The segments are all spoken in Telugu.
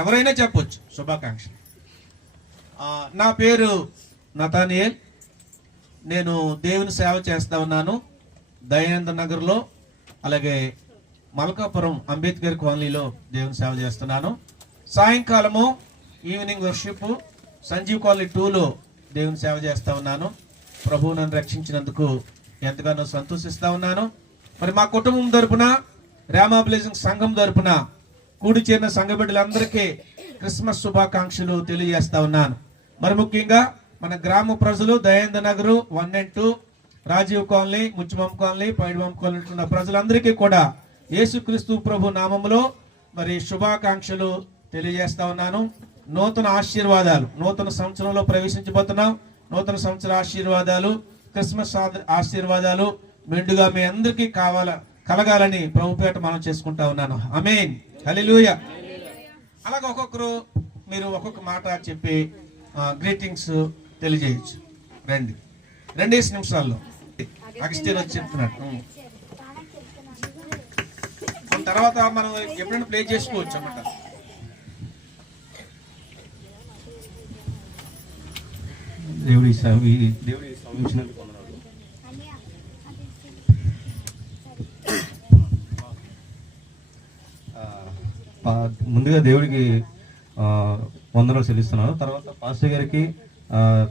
ఎవరైనా చెప్పొచ్చు శుభాకాంక్షలు. నా పేరు నతానియేల్. నేను దేవుని సేవ చేస్తా ఉన్నాను దయానంద నగర్లో, అలాగే మల్కాపురం అంబేద్కర్ కాలనీలో దేవుని సేవ చేస్తున్నాను. సాయంకాలము ఈవినింగ్ వర్షిప్ సంజీవ్ కాలనీ 2లో దేవుని సేవ చేస్తా ఉన్నాను. ప్రభువు నన్ను రక్షించినందుకు ఎంతగానో సంతోషిస్తా ఉన్నాను. మరి మా కుటుంబం తరపున, రామా బ్లెస్సింగ్ సంఘం తరపున కూడి చేరిన సంఘ బిడ్డలందరికీ క్రిస్మస్ శుభాకాంక్షలు తెలియజేస్తా ఉన్నాను. మరి ముఖ్యంగా మన గ్రామ ప్రజలు దయానంద నగరు 1 and 2, రాజీవ్ కాలనీ, ముచ్చిమం కాలనీ, పైడిమం కాలనీ ఉన్న ప్రజలందరికీ కూడా యేసుక్రీస్తు ప్రభు నామములో మరి శుభాకాంక్షలు తెలియజేస్తా ఉన్నాను. నూతన ఆశీర్వాదాలు, నూతన సంవత్సరంలో ప్రవేశించబోతున్నాం. నూతన సంవత్సర ఆశీర్వాదాలు, క్రిస్మస్ ఆశీర్వాదాలు మెండుగా మీ అందరికీ కలగాలని ప్రభుపేట మనం చేసుకుంటా ఉన్నాను. ఆమేన్, హల్లెలూయా. అలాగే ఒక్కొక్కరు మీరు ఒక్కొక్క మాట చెప్పి గ్రీటింగ్స్ తెలియజేయచ్చు. రండి 2 నిమిషాల్లో. అగస్టిన్ వచ్చి చెప్తున్నాడు. తర్వాత మనం ఎప్పుడైనా ప్లే చేసుకోవచ్చు అన్నమాట. దేవుడి సమీక్షించినందుకు ముందుగా దేవుడికి వందనాలు చెల్లిస్తున్నాను. తర్వాత పాస్టర్ గారికి,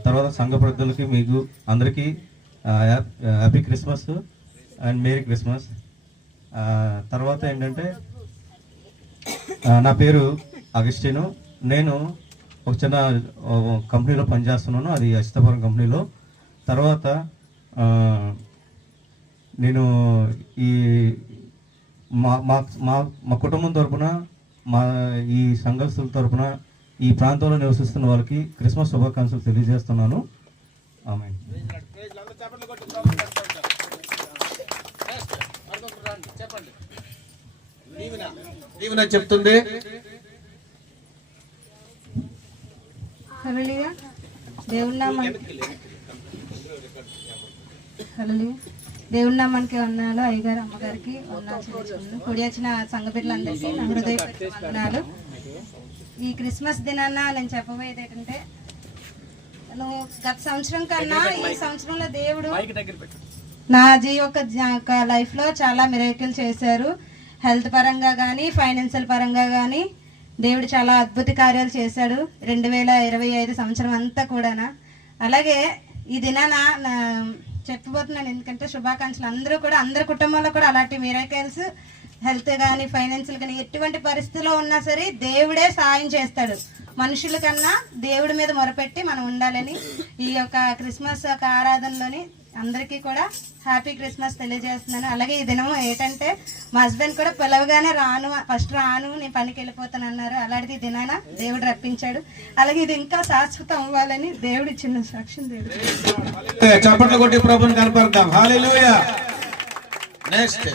తర్వాత సంఘ పెద్దలకి, మీకు అందరికీ happy Christmas and merry Christmas. తర్వాత ఏంటంటే నా పేరు అగస్టిను. నేను ఒక చిన్న కంపెనీలో పనిచేస్తున్నాను, అది అచితపురం కంపెనీలో. తర్వాత నేను ఈ మా కుటుంబం తరపున, మా ఈ సంఘస్థుల తరపున ఈ ప్రాంతంలో నివసిస్తున్న వాళ్ళకి క్రిస్మస్ శుభాకాంక్షలు తెలియజేస్తున్నాను. ఆమేన్. చెప్తుంది. హల్లెలూయా. దేవుని నామానికి వందనాలు. అయ్యగారు, అమ్మగారికి వందనాలు చెల్లించుకున్నాను. కూడి వచ్చిన సంఘ బిడ్డలందరికీ నా హృదయపూర్వక వందనాలు. ఈ క్రిస్మస్ దినాన నేను చెప్పబోయేది ఏంటంటే, గత సంవత్సరం కన్నా ఈ సంవత్సరంలో దేవుడు నా యొక్క లైఫ్లో చాలా మిరాకిల్ చేశారు. హెల్త్ పరంగా కానీ, ఫైనాన్షియల్ పరంగా కానీ దేవుడు చాలా అద్భుత కార్యాలు చేశాడు 2025 సంవత్సరం అంతా కూడా. అలాగే ఈ దినాన చెప్పబోతున్నాను, ఎందుకంటే శుభాకాంక్షలు. అందరి కుటుంబంలో కూడా అలాంటి మిరాకిల్స్, హెల్త్ కానీ, ఫైనాన్షియల్ కానీ, ఎటువంటి పరిస్థితిలో ఉన్నా సరే దేవుడే సాయం చేస్తాడు. మనుషుల కన్నా దేవుడి మీద మొరపెట్టి మనం ఉండాలని ఈ యొక్క క్రిస్మస్ యొక్క ఆరాధనలోని అందరికీ కూడా హ్యాపీ క్రిస్మస్ తెలియజేస్తున్నాను. అలాగే ఈ దినం ఏంటంటే, మా హస్బెండ్ కూడా పిలవగానే ఫస్ట్ రాను, నేను పనికి వెళ్ళిపోతాను అన్నారు. అలాంటిది ఈ దినాన దేవుడు రప్పించాడు. అలాగే ఇది ఇంకా శాశ్వతం అవ్వాలని దేవుడు ఇచ్చిన సాక్ష్యం. దేవుడు చప్పట్లు కొట్టి ప్రభువుని కనపడదాం. హల్లెలూయా. నెక్స్ట్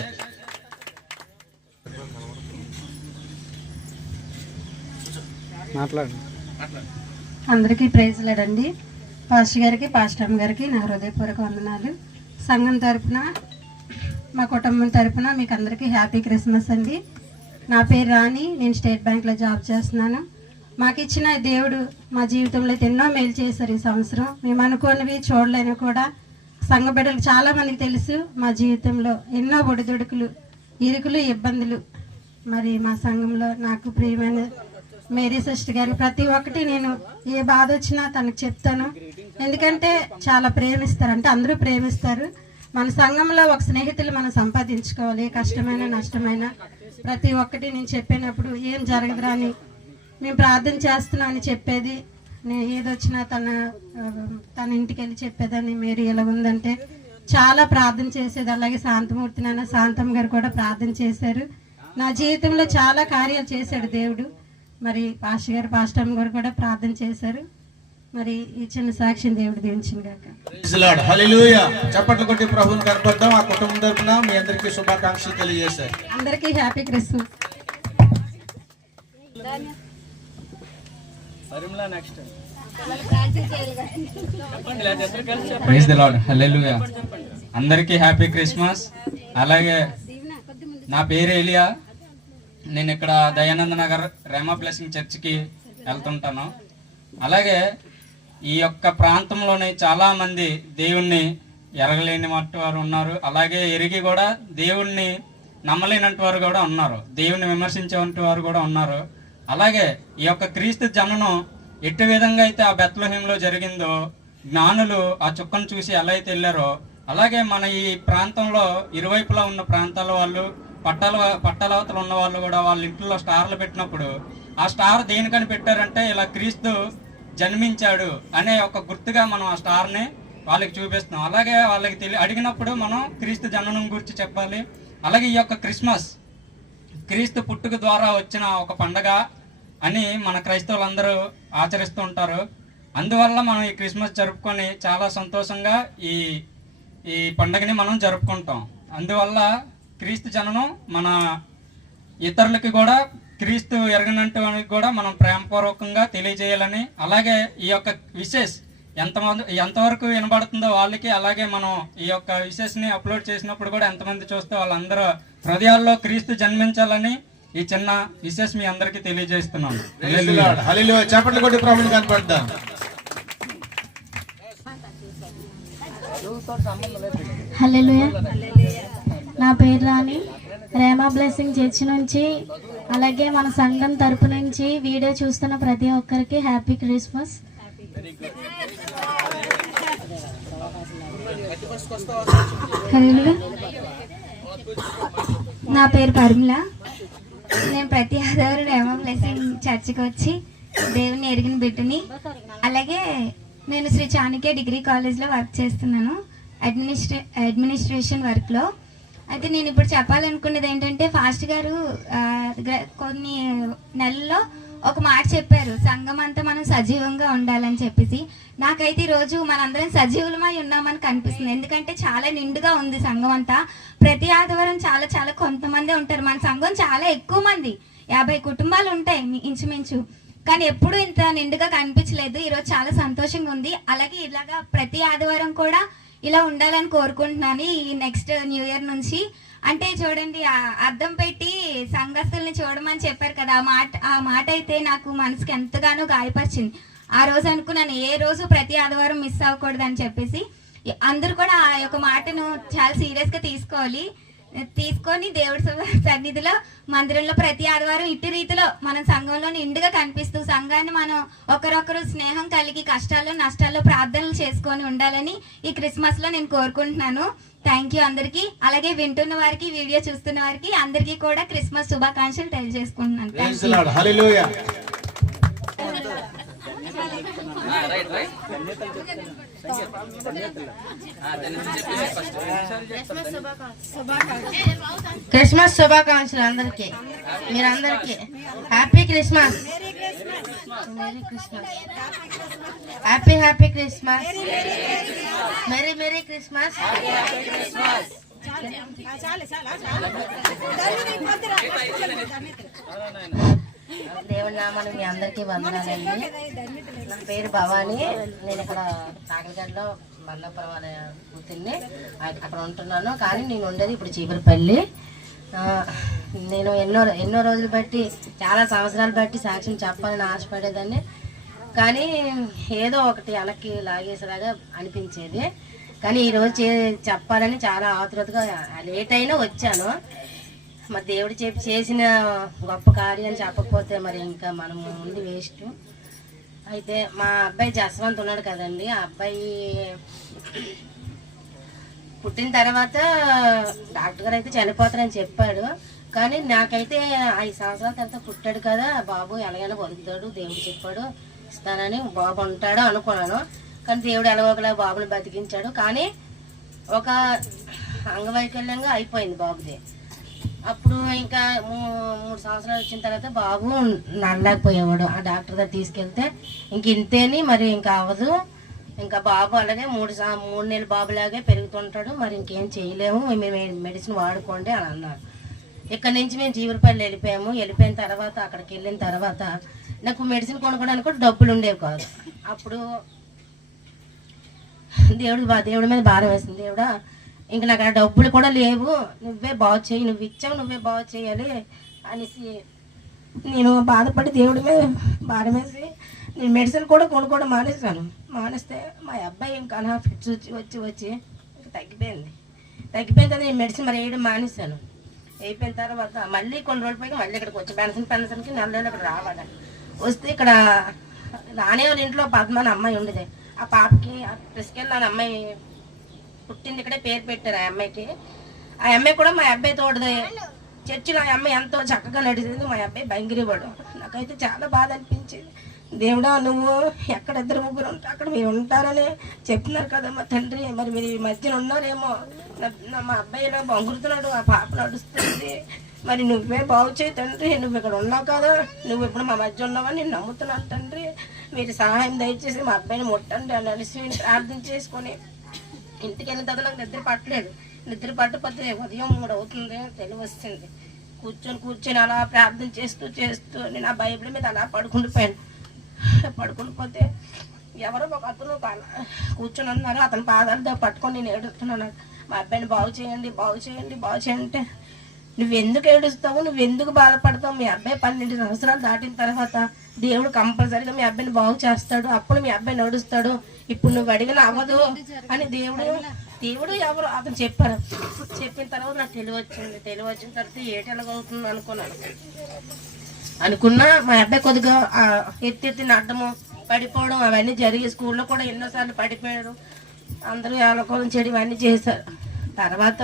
అందరికీ ప్రైజ్ లేడండి. పాస్టర్ గారికి, పాస్టర్ అమ్మ గారికి నా హృదయపూర్వక వందనాలు. సంఘం తరపున, మా కుటుంబం తరపున మీకు అందరికీ హ్యాపీ క్రిస్మస్ అండి. నా పేరు రాణి, నేను స్టేట్ బ్యాంక్లో జాబ్ చేస్తున్నాను. మాకు ఇచ్చిన దేవుడు మా జీవితంలో ఎన్నో మేలు చేశారు. ఈ సంవత్సరం మేము అనుకోనివి చూడలేని కూడా సంఘ బిడ్డలు చాలామందికి తెలుసు. మా జీవితంలో ఎన్నో ఒడిదుడుకులు, ఇరుకులు, ఇబ్బందులు. మరి మా సంఘంలో నాకు ప్రియమైన మేరీ సిస్టర్ గారు ప్రతి ఒక్కటి నేను ఏ బాధ వచ్చినా తనకు చెప్తాను. ఎందుకంటే చాలా ప్రేమిస్తారు, అంటే అందరూ ప్రేమిస్తారు. మన సంఘంలో ఒక స్నేహితులు మనం సంపాదించుకోవాలి. కష్టమైన, నష్టమైన ప్రతి ఒక్కటి నేను చెప్పినప్పుడు ఏం జరగదురా అని, మేము ప్రార్థన చేస్తున్నాం అని చెప్పేది. నేను ఏదొచ్చినా తన ఇంటికి వెళ్ళి చెప్పేదాన్ని. మేరీ ఎలా ఉందంటే చాలా ప్రార్థన చేసేది. అలాగే శాంతమూర్తి నాన్న, శాంతమ్మ గారు కూడా ప్రార్థన చేశారు. నా జీవితంలో చాలా కార్యాలు చేశాడు దేవుడు. మరి పాస్టర్ గారు, పాస్టర్ అమ్మ గారు కూడా ప్రార్థన చేశారు. మరి ఈ చిన్న సాక్ష్యం దేవుడు దీవించింది గాక. Praise Lord. హల్లెలూయా. చప్పట్లు కొట్టి ప్రభువుని కనపడదాం. ఆ కుటుంబం తరపున మీ అందరికీ శుభాకాంక్షలు తెలియజేశారు. అందరికీ happy Christmas. Praise the Lord. Hallelujah. అందరికీ హ్యాపీ క్రిస్మస్. అలాగే నా పేరు ఎలియా. నేను ఇక్కడ దయానంద నగర్ రేమా బ్లెస్సింగ్ చర్చ్కి వెళ్తుంటాను. అలాగే ఈ యొక్క ప్రాంతంలోని చాలామంది దేవుణ్ణి ఎరగలేని వారు ఉన్నారు, అలాగే ఎరిగి కూడా దేవుణ్ణి నమ్మలేనట్టు వారు కూడా ఉన్నారు, దేవుణ్ణి విమర్శించేటువంటి వారు కూడా ఉన్నారు. అలాగే ఈ యొక్క క్రీస్తు జననం ఎట్టి విధంగా అయితే ఆ బెత్లెహేంలో జరిగిందో, జ్ఞానులు ఆ చుక్కను చూసి ఎలా అయితే వెళ్ళారో, అలాగే మన ఈ ప్రాంతంలో ఇరువైపులా ఉన్న ప్రాంతాల వాళ్ళు, పట్టాలవతలు ఉన్న వాళ్ళు కూడా వాళ్ళ ఇంట్లో స్టార్లు పెట్టినప్పుడు ఆ స్టార్ దేనికని పెట్టారంటే ఇలా క్రీస్తు జన్మించాడు అనే ఒక గుర్తుగా మనం ఆ స్టార్ని వాళ్ళకి చూపిస్తున్నాం. అలాగే వాళ్ళకి అడిగినప్పుడు మనం క్రీస్తు జననం గురించి చెప్పాలి. అలాగే ఈ యొక్క క్రిస్మస్ క్రీస్తు పుట్టుక ద్వారా వచ్చిన ఒక పండగ అని మన క్రైస్తవులందరూ ఆచరిస్తూ ఉంటారు. అందువల్ల మనం ఈ క్రిస్మస్ జరుపుకొని చాలా సంతోషంగా ఈ పండగని మనం జరుపుకుంటాం. అందువల్ల క్రీస్తు జననం మన ఇతరులకి కూడా క్రీస్తు ఎరగనంటు కూడా మనం ప్రేమపూర్వకంగా తెలియజేయాలని, అలాగే ఈ యొక్క విషెస్ ఎంతవరకు వినబడుతుందో వాళ్ళకి, అలాగే మనం ఈ యొక్క విషెస్ని అప్లోడ్ చేసినప్పుడు కూడా ఎంతమంది చూస్తే వాళ్ళందరూ హృదయాల్లో క్రీస్తు జన్మించాలని ఈ చిన్న విషెస్ మీ అందరికీ తెలియజేస్తున్నాను. చేపట్లు కొట్టి ప్రాబ్లం కనపడతాం. హల్లెలూయా. నా పేరు రాణి, రేమా బ్లెస్సింగ్ చర్చ్ నుంచి, అలాగే మన సంఘం తరపు నుంచి వీడియో చూస్తున్న ప్రతి ఒక్కరికి హ్యాపీ క్రిస్మస్. హల్లెలూయా. నా పేరు పర్మిల. నేను ప్రతి ఆదివారం రేమా బ్లెస్సింగ్ చర్చికి వచ్చి దేవుని ఎరిగిన బిడ్డని. అలాగే నేను శ్రీ చాణక్య డిగ్రీ కాలేజ్లో వర్క్ చేస్తున్నాను, అడ్మినిస్ట్రేషన్ వర్క్లో. అయితే నేను ఇప్పుడు చెప్పాలనుకున్నది ఏంటంటే, ఫాస్ట్ గారు కొన్ని నెలల్లో ఒక మాట చెప్పారు, సంఘం అంతా మనం సజీవంగా ఉండాలని చెప్పేసి. నాకైతే ఈరోజు మనందరం సజీవులమై ఉన్నామని కనిపిస్తుంది. ఎందుకంటే చాలా నిండుగా ఉంది సంఘం అంతా. ప్రతి ఆదివారం చాలా చాలా కొంతమంది ఉంటారు. మన సంఘం చాలా ఎక్కువ మంది, 50 కుటుంబాలు ఉంటాయి ఇంచుమించు. కానీ ఎప్పుడు ఇంత నిండుగా కనిపించలేదు. ఈరోజు చాలా సంతోషంగా ఉంది. అలాగే ఇలాగా ప్రతి ఆదివారం కూడా ఇలా ఉండాలని కోరుకుంటున్నాను ఈ నెక్స్ట్ న్యూ ఇయర్ నుంచి. అంటే చూడండి, అద్దం పెట్టి సంఘస్థుల్ని చూడమని చెప్పారు కదా, ఆ మాట అయితే నాకు మనసుకి ఎంతగానో గాయపరిచింది. ఆ రోజు అనుకున్నాను ఏ రోజు ప్రతి ఆదివారం మిస్ అవ్వకూడదు అని చెప్పేసి. అందరూ కూడా ఆ యొక్క మాటను చాలా సీరియస్గా తీసుకొని దేవుడి సన్నిధిలో మందిరంలో ప్రతి ఆదివారం ఇటు రీతిలో మన సంఘంలో నిండుగా కనిపిస్తూ సంఘాన్ని మనం ఒకరొకరు స్నేహం కలిగి కష్టాల్లో నష్టాల్లో ప్రార్థనలు చేసుకొని ఉండాలని ఈ క్రిస్మస్లో నేను కోరుకుంటున్నాను. థ్యాంక్ యూ అందరికీ. అలాగే వింటున్న వారికి, వీడియో చూస్తున్న వారికి అందరికీ కూడా క్రిస్మస్ శుభాకాంక్షలు తెలియజేసుకుంటున్నాను. క్రిస్మస్ శుభాకాంక్షలు అందరికి. మీరందరికీ happy Christmas, merry Christmas, happy Christmas, merry Christmas. దేవుడి నామాన్ని మీ అందరికీ వందనాలండి. నా పేరు భవాని. నేను ఇక్కడ కాకినాడలో మల్లాపురం అనే కూతుర్ని, అక్కడ ఉంటున్నాను. కానీ నేను ఉండేది ఇప్పుడు చీపురుపల్లి. నేను ఎన్నో రోజులు బట్టి, చాలా సంవత్సరాలు బట్టి సాక్ష్యం చెప్పాలని ఆశపడేదాన్ని. కానీ ఏదో ఒకటి వెనక్కి లాగేసేలాగా అనిపించేది. కానీ ఈరోజు చెప్పాలని చాలా ఆతృతగా, లేట్ అయినా వచ్చాను. మరి దేవుడు చేసిన గొప్ప కార్యం చెప్పకపోతే మరి ఇంకా మనం ముందు వేస్ట్. అయితే మా అబ్బాయి జస్వంత్ ఉన్నాడు కదండి, ఆ అబ్బాయి పుట్టిన తర్వాత డాక్టర్ గారు అయితే చనిపోతారని చెప్పాడు. కానీ నాకైతే 5 సంవత్సరాల తర్వాత పుట్టాడు కదా బాబు, ఎలాగైనా బతుకుతాడు, దేవుడు చెప్పాడు ఇస్తానని, బాబు ఉంటాడు అనుకున్నాను. కానీ దేవుడు ఎలాగోలా బాబుని బతికించాడు. కానీ ఒక అంగవైకల్యంగా అయిపోయింది బాబుది. అప్పుడు ఇంకా 3 సంవత్సరాలు వచ్చిన తర్వాత బాబు నడలేకపోయేవాడు. ఆ డాక్టర్ దగ్గర తీసుకెళ్తే ఇంక ఇంతేని, మరి ఇంకా అవ్వదు, ఇంకా బాబు అలాగే 3 నెలల బాబులాగే పెరుగుతుంటాడు, మరి ఇంకేం చేయలేము, మేము మెడిసిన్ వాడుకోండి అని అన్నారు. ఇక్కడ నుంచి మేము జీవులపల్లి వెళ్ళిపోయిన తర్వాత అక్కడికి వెళ్ళిన తర్వాత నాకు మెడిసిన్ కొనుక్కోవడానికి కూడా డబ్బులు ఉండేవి కాదు. అప్పుడు దేవుడి మీద భారం వేసింది. దేవుడా, ఇంక నాకు ఆ డబ్బులు కూడా లేవు, నువ్వే బాగు చేయి, నువ్వు ఇచ్చావు, నువ్వే బాగు చేయాలి, అనేసి నేను బాధపడి దేవుడి మీద భారం వేసి నేను మెడిసిన్ కూడా కొనుక్కోవడం మానేస్తాను. మానేస్తే మా అబ్బాయి ఇంకా నా ఫిట్స్ వచ్చి ఇంకా తగ్గిపోయిన తర్వాత నేను మెడిసిన్ మరి వేయడం మానేస్తాను. అయిపోయిన తర్వాత మళ్ళీ కొన్ని రోజులు పోయి మళ్ళీ ఇక్కడికి వచ్చి పెన్షన్కి నెల ఇక్కడ రావాలి. వస్తే ఇక్కడ రానే వాళ్ళ ఇంట్లో పద్మ అని అమ్మాయి ఉండేది. ఆ పాపకి తీసుకెళ్ళి అమ్మాయి పుట్టింది ఇక్కడే, పేరు పెట్టారు ఆ అమ్మాయికి. ఆ అమ్మాయి కూడా మా అబ్బాయి తోడదే. చర్చిలో ఆ అమ్మాయి ఎంతో చక్కగా నడిచింది, మా అబ్బాయి భయంగిరివాడు. నాకైతే చాలా బాధ అనిపించింది. దేవుడా, నువ్వు ఎక్కడ 2-3 ఉంటే అక్కడ మీరు ఉంటారని చెప్తున్నారు కదమ్మా తండ్రి, మరి మీరు ఈ మధ్యన ఉన్నారేమో. మా అబ్బాయి ఇలా బొంగురుతున్నాడు, ఆ పాప నడుస్తుంది, మరి నువ్వే బాగు చేయి తండ్రి. నువ్వు ఇక్కడ ఉన్నావు కదా, నువ్వు ఇప్పుడు మా మధ్య ఉన్నావని నేను నమ్ముతున్నాను తండ్రి. మీరు సహాయం దయచేసి మా అబ్బాయిని ముట్టండి అని అనేసి ప్రార్థన చేసుకొని ఇంటికి వెళ్ళిన తర్వాత నాకు నిద్ర పట్టలేదు. నిద్ర పట్టకపోతే ఉదయం 3 అవుతుంది, తెలివి వస్తుంది. కూర్చొని అలా ప్రార్థన చేస్తూ నేను ఆ బైబిల్ మీద అలా పడుకుండిపోతే ఎవరో ఒక అతను కూర్చొని ఉన్నారు. అతని పాదాలతో పట్టుకొని నేను ఏడుస్తున్నాను. మా అబ్బాయిని బాగు చేయండి అంటే, నువ్వెందుకు ఏడుస్తావు, నువ్వెందుకు బాధపడతావు? మీ అబ్బాయి 12 సంవత్సరాలు దాటిన తర్వాత దేవుడు కంపల్సరీగా మీ అబ్బాయిని బాగు చేస్తాడు, అప్పుడు మీ అబ్బాయి నడుస్తాడు. ఇప్పుడు నువ్వు అడిగిన అవ్వదు అని దేవుడు ఎవరు అతను చెప్పారు. చెప్పిన తర్వాత నాకు తెలివి వచ్చిన తర్వాత ఏటెలాగవుతుంది అనుకున్నా. మా అబ్బాయి కొద్దిగా ఎత్తి నడ్డము పడిపోవడం అవన్నీ జరిగి స్కూల్లో కూడా ఎన్నోసార్లు పడిపోయారు. అందరూ ఏలకోలం చెడు ఇవన్నీ చేశారు. తర్వాత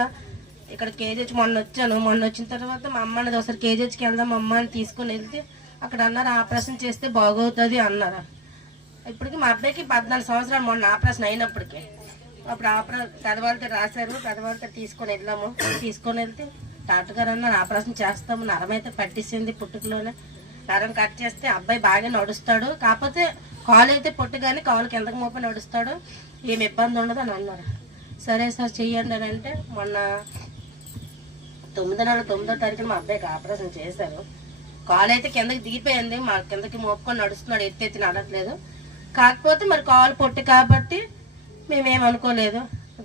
ఇక్కడ కేజీహెచ్ మొన్న వచ్చిన తర్వాత మా అమ్మ అనేది ఒకసారి కేజీహెచ్కి వెళ్దాం అమ్మ అని తీసుకుని వెళ్తే అక్కడ అన్నారు ఆపరేషన్ చేస్తే బాగవుతుంది అన్నారు. ఇప్పటికి మా అబ్బాయికి 14 సంవత్సరాలు మొన్న ఆపరేషన్ అయినప్పటికీ. అప్పుడు పెదవాళ్ళతో రాశారు, పెదవాళ్ళతో తీసుకొని వెళ్తే డాక్టర్ గారు అన్నారు ఆపరేషన్ చేస్తాము, నరం అయితే పట్టించింది పుట్టుకలోనే, నరం కట్ చేస్తే అబ్బాయి బాగా నడుస్తాడు, కాకపోతే కాలు అయితే పొట్టు కానీ కాలు కిందకి మోపి నడుస్తాడు, ఏమి ఇబ్బంది ఉండదు అని అన్నారు. సరే సార్ చెయ్యండి అని అంటే మొన్న 9వ నెల 9వ తారీఖున మా అబ్బాయికి ఆపరేషన్ చేశారు. కాలు అయితే కిందకి దిగిపోయింది, మా కిందకి మోపుకొని నడుస్తున్నాడు, ఎత్తి నడట్లేదు. కాకపోతే మరి కాలు పొట్టి కాబట్టి మేమేమనుకోలేదు.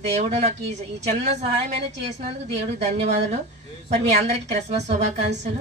దేవుడు నాకు ఈ చిన్న సహాయమైన చేసినందుకు దేవుడికి ధన్యవాదాలు. మరి మీ అందరికి క్రిస్మస్ శుభాకాంక్షలు.